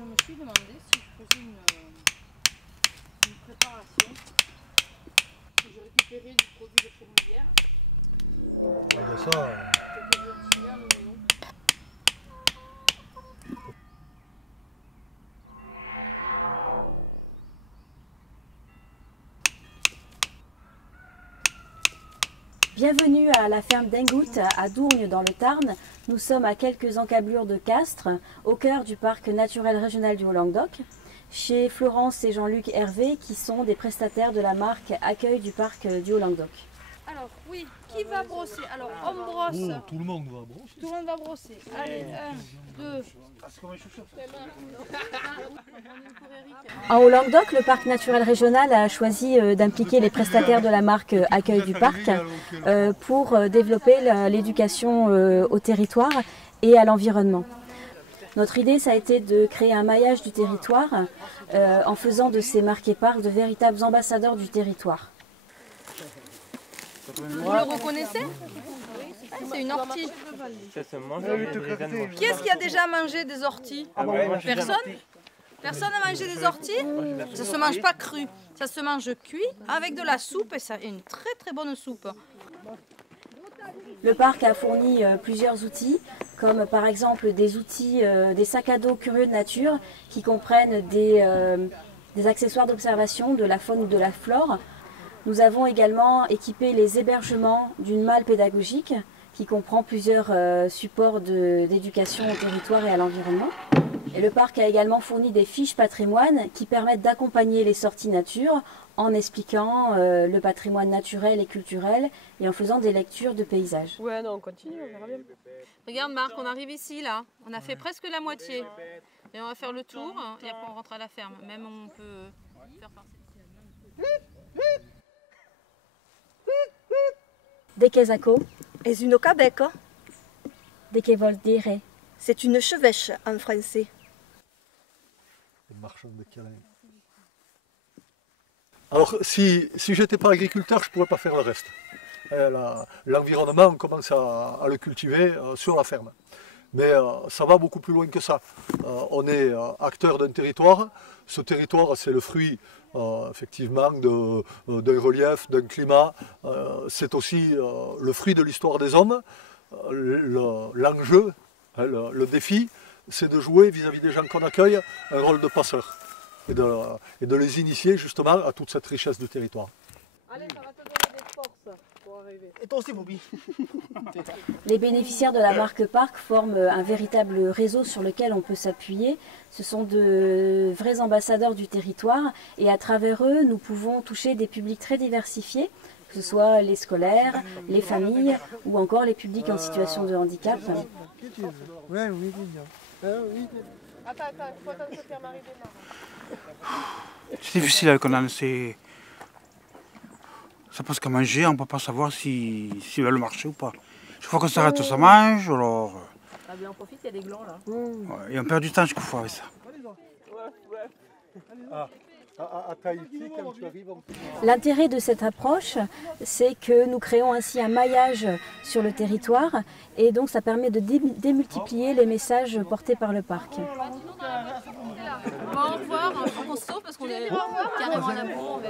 je me suis demandé si je faisais une préparation. Je récupérais du produit de fourmilière. Ah, de ça. Bienvenue à la ferme d'Engout à Dourgne dans le Tarn. Nous sommes à quelques encablures de Castres, au cœur du parc naturel régional du Haut-Languedoc, chez Florence et Jean-Luc Hervé qui sont des prestataires de la marque Accueil du parc du Haut-Languedoc. Alors oui, qui va brosser? Alors on brosse. Oh, tout le monde va brosser. Tout le monde va brosser. Allez, 1, 2. En Haut-Languedoc, le parc naturel régional a choisi d'impliquer les prestataires de la marque Accueil du parc pour développer l'éducation au territoire et à l'environnement. Notre idée, ça a été de créer un maillage du territoire en faisant de ces marqués parcs de véritables ambassadeurs du territoire. Vous le reconnaissez? C'est une ortie. Qui est-ce qui a déjà mangé des orties? Personne? Personne n'a mangé des orties? Ça ne se mange pas cru, ça se mange cuit avec de la soupe et ça est une très très bonne soupe. Le parc a fourni plusieurs outils, comme par exemple des outils, des sacs à dos curieux de nature qui comprennent des accessoires d'observation de la faune ou de la flore. Nous avons également équipé les hébergements d'une malle pédagogique qui comprend plusieurs supports d'éducation au territoire et à l'environnement. Et le parc a également fourni des fiches patrimoine qui permettent d'accompagner les sorties nature en expliquant le patrimoine naturel et culturel et en faisant des lectures de paysages. Ouais, non, on continue, on verra bien. Regarde Marc, on arrive ici là, on a fait presque la moitié. Et on va faire le tour et après on rentre à la ferme. Même on peut faire par De che sacco? Es une cabec, De che vuol dire? c'est une chevêche en français. Les marchands de câlins. Alors, si j'étais pas agriculteur, je ne pourrais pas faire le reste. L'environnement, on commence à le cultiver sur la ferme. Mais ça va beaucoup plus loin que ça. On est acteur d'un territoire. Ce territoire, c'est le fruit effectivement d'un relief, d'un climat. C'est aussi le fruit de l'histoire des hommes. L'enjeu, le défi, c'est de jouer vis-à-vis des gens qu'on accueille un rôle de passeur et de les initier justement à toute cette richesse du territoire. Allez, ça va te donner des forces pour arriver. Et toi aussi, Bobby. Les bénéficiaires de la marque Parc forment un véritable réseau sur lequel on peut s'appuyer. Ce sont de vrais ambassadeurs du territoire et à travers eux, nous pouvons toucher des publics très diversifiés, que ce soit les scolaires, les familles ou encore les publics en situation de handicap. Ouais, oui, Attends, il faut attendre que Pierre-Marie démarre. C'est difficile quand même, ça passe qu'à manger, on ne peut pas savoir s'ils veulent marcher ou pas. Chaque fois qu'on s'arrête, ça mange, alors... Ah bien on profite, il y a des glands là. Ouais, et on perd du temps chaque fois avec ça. À Tahiti, quand tu arrives, L'intérêt de cette approche, c'est que nous créons ainsi un maillage sur le territoire et donc ça permet de démultiplier les messages portés par le parc. Bon, au revoir, il faut qu'on se sauve parce qu'on est carrément à la bourre.